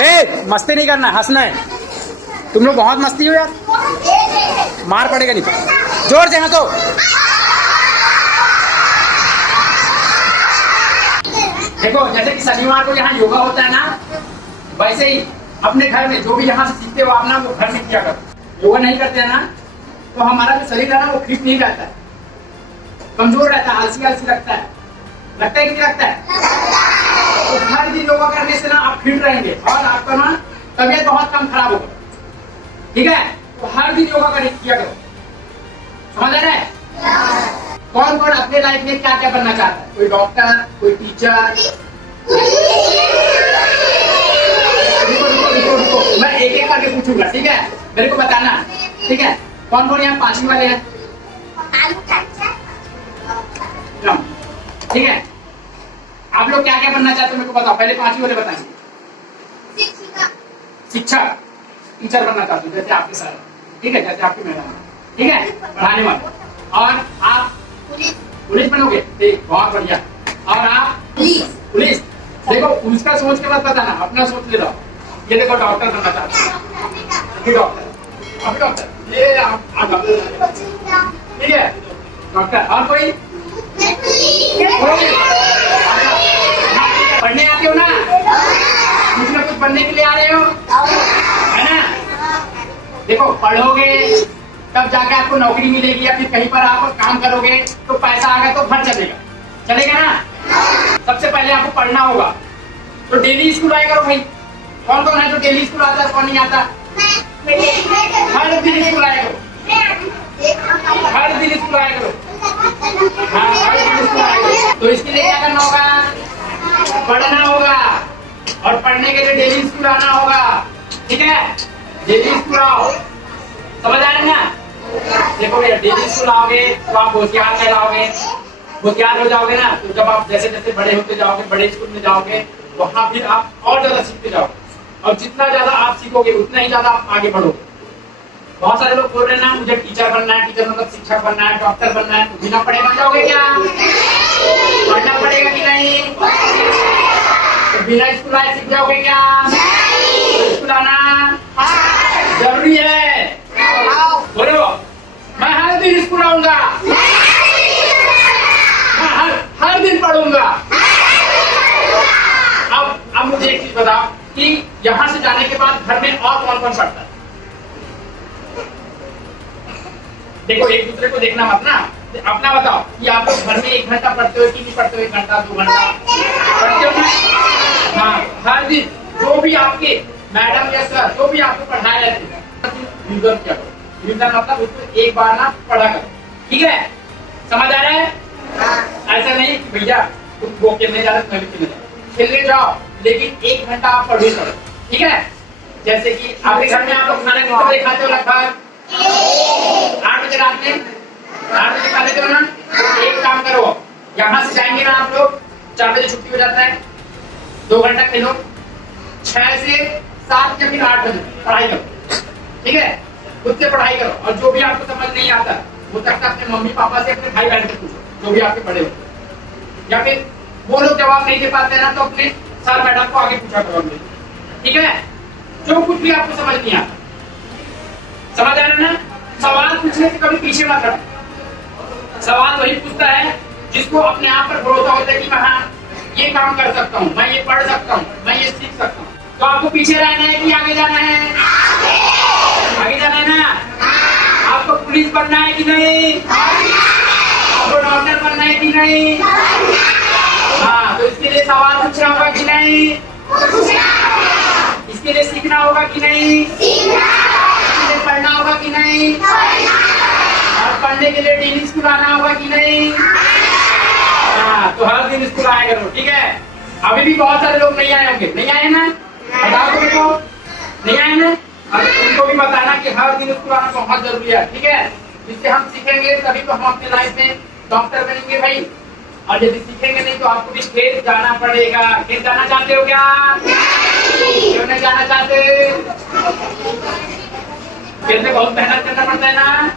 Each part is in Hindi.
ए मस्ती नहीं करना, हंसना है। तुम लोग बहुत मस्ती हो यार, मार पड़ेगा नहीं तो। जोर से हंसो। देखो जैसे कि शनिवार को यहाँ योगा होता है ना, वैसे ही अपने घर में जो भी यहाँ से सीखते हो आप ना, वो घर में किया करो। योगा नहीं करते हैं ना तो हमारा जो शरीर है ना वो फिट नहीं रहता है, कमजोर रहता है, आलसी आलसी लगता है। लगता है कि नहीं लगता है? तो हर दिन योगा करने से ना आप फिट रहेंगे और आपका ना तबियत बहुत कम खराब होगा। ठीक है, तो हर दिन योगा किया करो। समझ आ रहा है? कौन कौन अपने लाइफ में क्या क्या बनना चाहता है? कोई डॉक्टर, कोई टीचर। रुको, मैं एक एक करके पूछूंगा, ठीक है? मेरे को बताना, ठीक है? कौन कौन यहाँ पांचवी वाले हैं? ठीक है, आप लोग क्या क्या बनना चाहते हो मेरे को बताओ। पहले पांचवी वाले बताएंगे। शिक्षक, टीचर बनना चाहते हो जैसे आपके सर, ठीक है, जैसे आपकी मैडम, ठीक है, पढ़ाने वाले। और आप पुलिस बनोगे, ठीक, बहुत बढ़िया। और आप पुलिस। देखो उसका सोच के मत बताना, अपना सोच ले लो। ये देखो डॉक्टर बनना चाहते हैं, डॉक्टर, अभी डॉक्टर, ये आप डॉक्टर, ठीक है, डॉक्टर। और कोई पढ़ने आते हो ना, कुछ ना कुछ बनने के लिए आ रहे हो, है ना? देखो पढ़ोगे तब जाके आपको नौकरी मिलेगी या फिर कहीं पर आप काम करोगे तो पैसा आएगा तो घर चलेगा ना। सबसे पहले आपको पढ़ना होगा, तो डेली स्कूल आया करो भाई। कौन कौन है जो डेली स्कूल आता है, कौन नहीं आता? हर दिन स्कूल आया करो, हर दिन स्कूल आया करो। हाँ, हर दिन स्कूल आया करो। तो इसके लिए क्या करना होगा? पढ़ना होगा, और पढ़ने के लिए डेली स्कूल आना होगा, ठीक है? डेली स्कूल आओ, समझ आ रहे हैं ना? देखो भैया, डेली स्कूल आओगे तो आप होशियार कहलाओगे। होशियार हो जाओगे ना तो जब आप जैसे जैसे बड़े होते जाओगे, बड़े स्कूल में जाओगे, वहां फिर आप और ज्यादा सीखते जाओगे, और जितना ज्यादा आप सीखोगे उतना ही ज्यादा आप आगे बढ़ोगे। बहुत सारे लोग बोल रहे हैं ना मुझे टीचर बनना है, टीचर मतलब शिक्षक बनना है, डॉक्टर बनना है, तो बिना पढ़े बन जाओगे क्या? पढ़ना पड़ेगा कि नहीं? तो बिना स्कूल आए सीख जाओगे क्या? तो स्कूल आना जरूरी है। बोलो, मैं हर दिन स्कूल आऊंगा, मैं हर दिन पढ़ूंगा। अब मुझे एक चीज बताओ कि यहाँ से जाने के बाद घर में और कौन कौन पढ़ता है? देखो एक दूसरे को देखना मत ना, अपना बताओ कि आप लोग घर में 1 घंटा पढ़ते हो कि नहीं पढ़ते हो? 1 घंटा 2 घंटा पढ़ते हो ना? हाँ, हर दिन जो भी आपके मैडम या सर जो भी आपको पढ़ाया जाते हैं रिवीजन किया करो। रिवीजन मतलब उसको एक बार ना पढ़ा करो, ठीक है? समझ आ रहा है? ऐसा नहीं भैया तुम वो खेलने जा रहे हो, खेलने जाओ, लेकिन 1 घंटा आप पढ़ करो, ठीक है? जैसे कि आपके घर में आप लोग खाना कितने बजे खाते हो? लगभग 8 बजे रात में, 8 बजे खा लेते हो ना? एक काम करो, यहाँ से जाएंगे ना आप लोग, 4 बजे छुट्टी हो जाता है, 2 घंटा खेलो, 6 से 7 या फिर 8 बजे पढ़ाई करो, ठीक है? खुद से पढ़ाई करो, और जो भी आपको समझ नहीं आता वो तक अपने मम्मी पापा से, अपने भाई बहन से पूछो, जो भी आपके बड़े हो, या फिर वो लोग जवाब नहीं दे पाते ना तो अपने सर मैडम को आगे पूछा करो, ठीक है? जो कुछ भी आपको समझ नहीं आता, समझ आ रहा है ना? सवाल पूछने से कभी पीछे मत हटो। सवाल वही पूछता है जिसको अपने आप पर भरोसा होता है कि मैं हाँ ये काम कर सकता हूँ, मैं ये पढ़ सकता हूँ, मैं ये सीख सकता हूँ। तो आपको पीछे रहना है कि आगे जाना है? आगे जाना है ना? आपको पुलिस बनना है कि नहीं? आपको डॉक्टर बनना है कि नहीं? हाँ, तो इसके लिए सवाल पूछना होगा कि नहीं? इसके लिए सीखना होगा कि नहीं? पढ़ना होगा कि नहीं? और पढ़ने के लिए डेली स्कूल आना होगा कि नहीं? हाँ, तो हर दिन स्कूल आया करो, ठीक है? अभी भी बहुत सारे लोग नहीं आए होंगे, नहीं आए ना? बताओ तो देखो, नहीं आए ना? अब उनको भी बताना कि हर दिन स्कूल आना बहुत जरूरी है, ठीक है? जिससे हम सीखेंगे तभी तो हम अपने लाइफ में डॉक्टर बनेंगे भाई। और यदि सीखेंगे नहीं तो आपको भी खेत जाना पड़ेगा। खेत जाना चाहते हो क्या? क्यों नहीं जाना चाहते? खेत में बहुत मेहनत करना पड़ता है ना?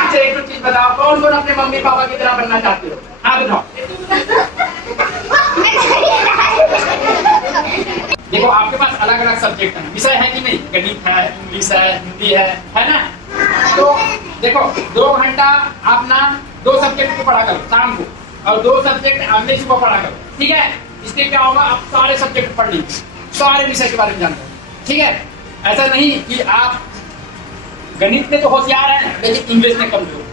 अच्छा एक तो चीज बताओ, कौन कौन अपने मम्मी पापा की तरह बनना चाहते हो? हाँ बताओ। देखो आपके पास अलग अलग सब्जेक्ट है, विषय है कि नहीं, गणित है, इंग्लिश है, हिंदी है ना। तो देखो 2 घंटा आप ना 2 सब्जेक्ट को पढ़ा करो शाम को, और 2 सब्जेक्ट अगले सुबह पढ़ा करो, ठीक है। इससे क्या होगा, आप सारे सब्जेक्ट पढ़ लेंगे, सारे विषय के बारे में जानते हो, ठीक है। ऐसा नहीं कि आप गणित में तो होशियार है लेकिन इंग्लिश में कमजोर,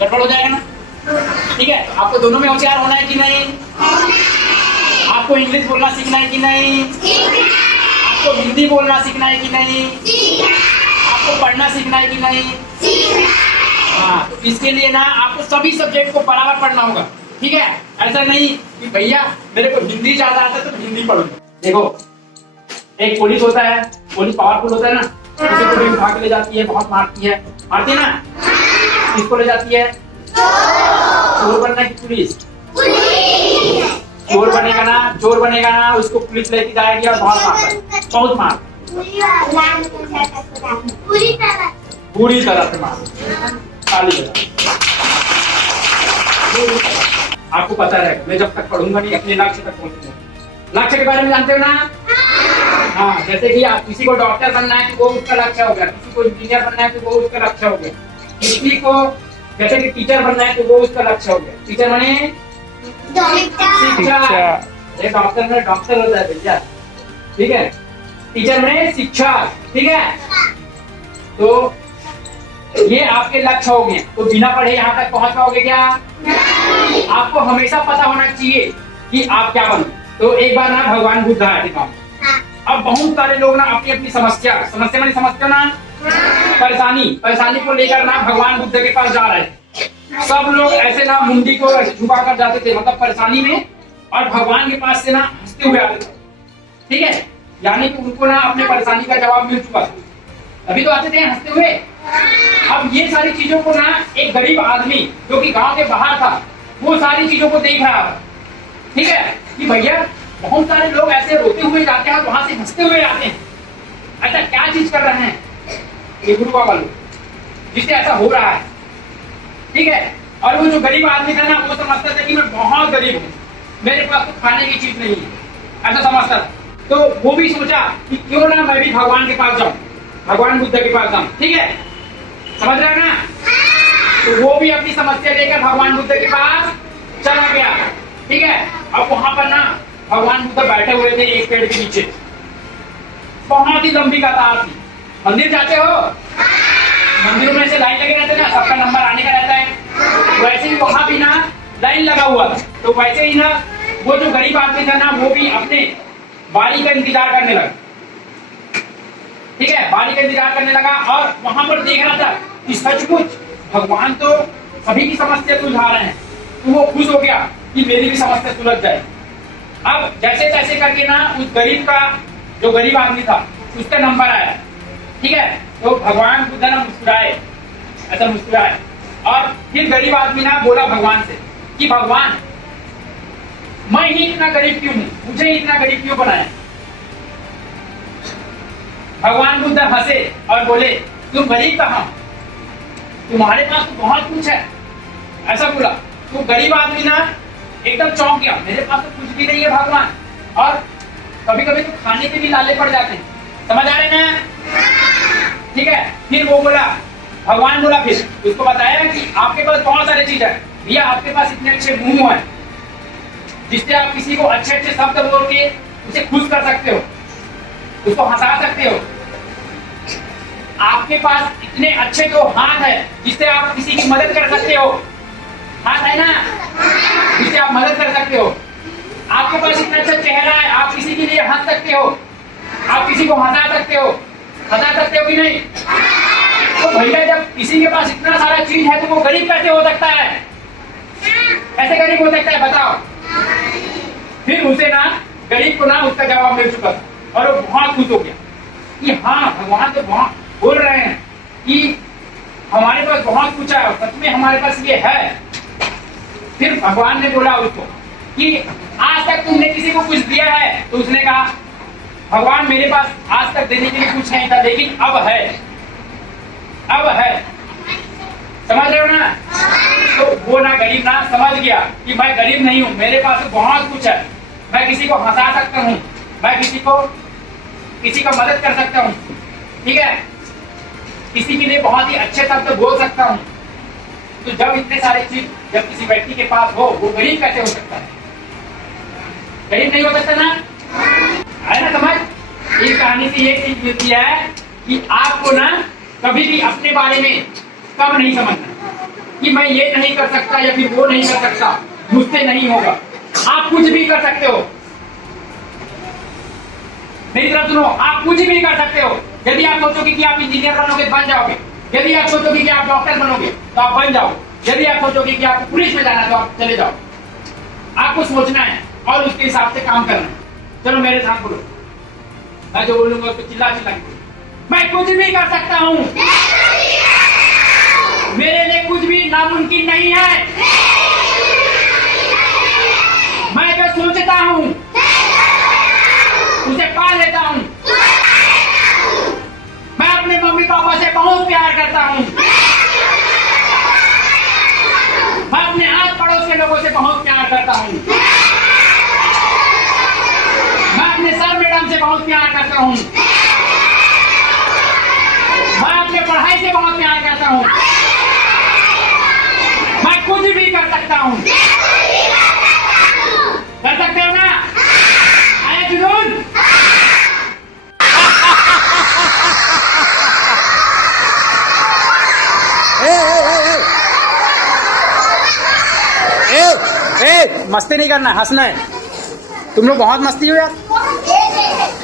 गड़बड़ हो जाएगा ना, ठीक है। आपको दोनों में होशियार होना है कि नहीं, आपको इंग्लिश बोलना सीखना है कि नहीं, आपको हिंदी बोलना सीखना है कि नहीं, आपको पढ़ना सीखना है कि नहीं। हाँ, तो इसके लिए ना आपको सभी सब्जेक्ट को बराबर पढ़ना होगा, ठीक है। ऐसा नहीं कि भैया मेरे को हिंदी ज्यादा आता है तो हिंदी पढ़ूंगा। देखो एक पुलिस होता है, पुलिस पावरफुल होता है ना, किसी को भी उठा के ले जाती है, बहुत मारती है ना, किसको ले जाती है, चोर बनना की पुलिस, चोर बनेगा ना उसको पुलिस लेके जाएगी और बहुत मारता है, बहुत मार, पूरी तरह से मार, आपको पता है मैं जब तक पढ़ूंगा नहीं अपने लक्ष्य तक पहुंचूंगा। लक्ष्य के बारे में जानते हो ना, हाँ, जैसे कि आप किसी को डॉक्टर बनना है तो वो उसका लक्ष्य हो गया, किसी को इंजीनियर बनना है तो वो उसका लक्ष्य हो गया, किसी को जैसे कि टीचर बनना है तो वो उसका लक्ष्य हो गया। टीचर बने शिक्षा, डॉक्टर में डॉक्टर होता है भैया, ठीक है। टीचर में शिक्षा, ठीक है। तो ये आपके लक्ष्य हो गए, तो बिना पढ़े यहाँ तक पहुंच पाओगे क्या? आपको हमेशा पता होना चाहिए कि आप क्या बनो। तो एक बार ना भगवान बुद्ध आए दिमाग में। अब बहुत सारे लोग ना अपनी अपनी समस्या मानी समस्या ना परेशानी को लेकर ना भगवान बुद्ध के पास जा रहे हैं। सब लोग ऐसे ना मुंडी को झुका कर जाते थे, मतलब परेशानी में, और भगवान के पास से ना हंसते हुए आते थे, ठीक है। यानी कि उनको ना अपने परेशानी का जवाब मिल चुका था, अभी तो आते थे हंसते हुए। अब ये सारी चीजों को ना एक गरीब आदमी जो कि गांव के बाहर था, वो सारी चीजों को देख रहा था, ठीक है, कि भैया बहुत सारे लोग ऐसे रोते हुए जाते हैं और वहां से हंसते हुए आते हैं, ऐसा क्या चीज कर रहे हैं ये गुरु बाबा लोग, जिससे ऐसा हो रहा है, ठीक है। और वो जो गरीब आदमी था ना, वो समझता था कि मैं बहुत गरीब हूँ, मेरे पास तो खाने की चीज नहीं है, ऐसा समझता था। तो वो भी सोचा कि क्यों ना मैं भी भगवान के पास जाऊं, भगवान बुद्ध के पास जाऊं, ठीक है, समझ रहे हैं ना। तो वो भी अपनी समस्या लेकर भगवान बुद्ध के पास चला गया, ठीक है। अब वहां पर ना भगवान बुद्ध बैठे हुए थे एक पेड़ के नीचे, बहुत ही लंबी कतार थी। मंदिर जाते हो, मंदिरों में से लाइन लगे रहते ना, सबका नंबर आने का रहता है, वैसे ही वहां भी ना लाइन लगा हुआ था। तो वैसे ही ना वो जो गरीब आदमी था ना, वो भी अपने बारी का इंतजार करने लगा, ठीक है, बारी का इंतजार करने लगा। और वहां पर देख रहा था कि सचमुच भगवान तो सभी की समस्या सुलझा रहे हैं, तो वो खुश हो गया कि मेरी भी समस्या सुलझ जाए। अब जैसे तैसे करके ना उस गरीब का, जो गरीब आदमी था, उसका नंबर आया, ठीक है। तो भगवान बुद्ध ना मुस्कुराए, ऐसा मुस्कुराए, और फिर गरीब आदमी ना बोला भगवान से कि भगवान मैं ही इतना गरीब क्यों हूँ, मुझे ही इतना गरीब क्यों बनाया। भगवान बुद्ध हंसे और बोले तुम गरीब कहाँ, तुम्हारे पास तो बहुत कुछ है, ऐसा बोला। तो गरीब आदमी ना एकदम चौंक गया, मेरे पास तो कुछ भी नहीं है भगवान, और कभी कभी तो खाने के भी लाले पड़ जाते हैं, समझ आ रहे ना, ठीक है। फिर वो बोला, भगवान बोला, फिर उसको बताया कि आपके पास बहुत सारी चीज है भैया, आपके पास इतने अच्छे मुंह है जिससे आप किसी को अच्छे अच्छे शब्द बोल के उसे खुश कर सकते हो, उसको हंसा सकते हो। आपके पास इतने अच्छे तो हाथ है जिससे आप किसी की मदद कर सकते हो, हाथ है ना, जिससे आप मदद कर सकते हो। आपके पास इतना अच्छा चेहरा है, आप किसी के लिए हंस सकते हो, आप किसी को हंसा सकते हो कि नहीं। तो भैया जब किसी के पास इतना सारा चीज है तो वो गरीब कैसे हो सकता है, कैसे गरीब हो सकता है बताओ। फिर उसे ना गरीब को ना उसका जवाब मिल चुका था और वो बहुत खुश हो गया कि हाँ भगवान तो बहुत बोल रहे हैं कि हमारे पास बहुत कुछ है, सच में हमारे पास ये है। फिर भगवान ने बोला उसको कि आज तक तुमने किसी को कुछ दिया है, तो उसने कहा भगवान मेरे पास आज तक देने के लिए कुछ नहीं था, लेकिन अब है, अब है, समझ रहे हो ना। तो वो ना गरीब ना समझ गया कि मैं गरीब नहीं हूँ, मेरे पास बहुत कुछ है, मैं किसी को हंसा सकता हूँ, मैं किसी का मदद कर सकता हूँ, ठीक है, किसी के लिए बहुत ही अच्छे शब्द बोल सकता हूँ। तो जब इतने सारे चीज जब किसी व्यक्ति के पास हो, वो गरीब कैसे हो सकता है? गरीब नहीं हो सकता ना, है ना समझ? इस कहानी से ये चीज मिलती है कि आपको ना कभी भी अपने बारे में कम नहीं समझना कि मैं ये नहीं कर सकता या फिर वो नहीं कर सकता, मुझसे नहीं होगा। आप कुछ भी कर सकते हो। मेरी तरफ सुनो, आप कुछ भी कर सकते हो। यदि आप सोचोगे कि आप इंजीनियर बनोगे, बन जाओगे। यदि आप सोचोगे कि आप डॉक्टर बनोगे, तो आप बन जाओ। यदि आप सोचोगे कि आपको पुलिस में जाना है, तो आप चले जाओ। आपको सोचना है और उसके हिसाब से काम करना है। चलो मेरे साथ बोलो, मैं जो बोलूंगा उसको चिल्ला चिल्ला के बोलो। मैं कुछ भी कर सकता हूँ, मेरे लिए कुछ भी नामुमकिन नहीं है। मैं जो सोचता हूँ उसे पा लेता हूँ। मैं अपने मम्मी पापा से बहुत प्यार करता हूँ। मैं अपने आस पड़ोस के लोगों से बहुत प्यार करता हूँ। मैं अपने सर मैडम से बहुत प्यार करता हूँ। मैं अपने पढ़ाई से बहुत प्यार करता हूँ। मैं कुछ भी कर सकता हूँ। कर सकते हो ना? आया जुनून? मस्ती नहीं करना, हंसना है। तुम लोग बहुत मस्ती हो यार,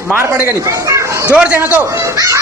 मार पड़ेगा नहीं तो। जोर से हंसो।